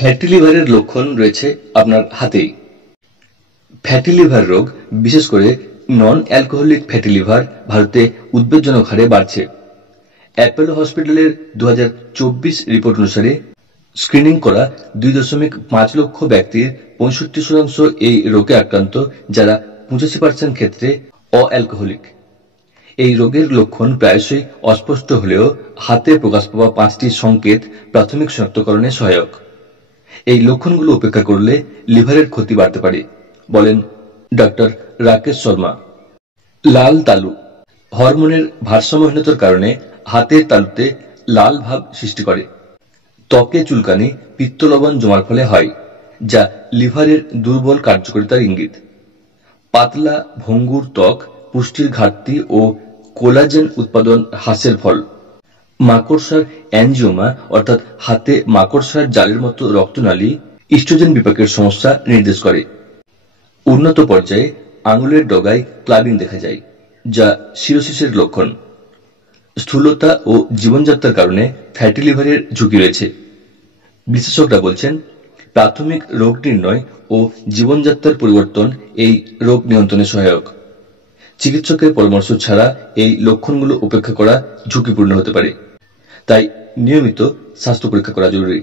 Fatty লিভারের লক্ষণ রয়েছে আপনার হাতেই। ফ্যাটি লিভার রোগ, বিশেষ করে নন অ্যালকোহলিক ফ্যাটি লিভার, ভারতে উদ্বেগজনক হারে বাড়ছে। অ্যাপোলো হসপিটালের 2024 রিপোর্ট অনুসারে স্ক্রিনিং করা 2.5 লক্ষ ব্যক্তির 65% এই রোগে আক্রান্ত, যারা 85% ক্ষেত্রে অ-অ্যালকোহলিক। এই রোগের লক্ষণ প্রায়শই অস্পষ্ট হলেও হাতে প্রকাশ পাওয়া 5টি সংকেত প্রাথমিক শনাক্তকরণে সহায়ক। এই লক্ষণগুলো উপেক্ষা করলে লিভারের ক্ষতি বাড়তে পারে, বলেন ডক্টর রাকেশ শর্মা। লাল তালু হরমোনের ভারসাম্যহীনতার কারণে হাতের তালুতে লাল ভাব সৃষ্টি করে। ত্বকে চুলকানি পিত্তলবণ জমার ফলে হয়, যা লিভারের দুর্বল কার্যকারিতার ইঙ্গিত। পাতলা ভঙ্গুর ত্বক পুষ্টির ঘাটতি ও কোলাজেন উৎপাদন হ্রাসের ফল। মাকড়সার অ্যানজিওমা অর্থাৎ হাতে মাকড়সার জালের মতো রক্তনালী ইস্ট্রোজেন বিপাকের সমস্যা নির্দেশ করে। উন্নত পর্যায়ে আঙুলের ডগায় ক্লাবিং দেখা যায়, যা সিরোসিসের লক্ষণ। স্থূলতা ও জীবনযাত্রার কারণে ফ্যাটি লিভারের ঝুঁকি রয়েছে। বিশেষজ্ঞরা বলছেন, প্রাথমিক রোগ নির্ণয় ও জীবনযাত্রার পরিবর্তন এই রোগ নিয়ন্ত্রণে সহায়ক। চিকিৎসকের পরামর্শ ছাড়া এই লক্ষণগুলো উপেক্ষা করা ঝুঁকিপূর্ণ হতে পারে, তাই নিয়মিত স্বাস্থ্য পরীক্ষা করা জরুরি।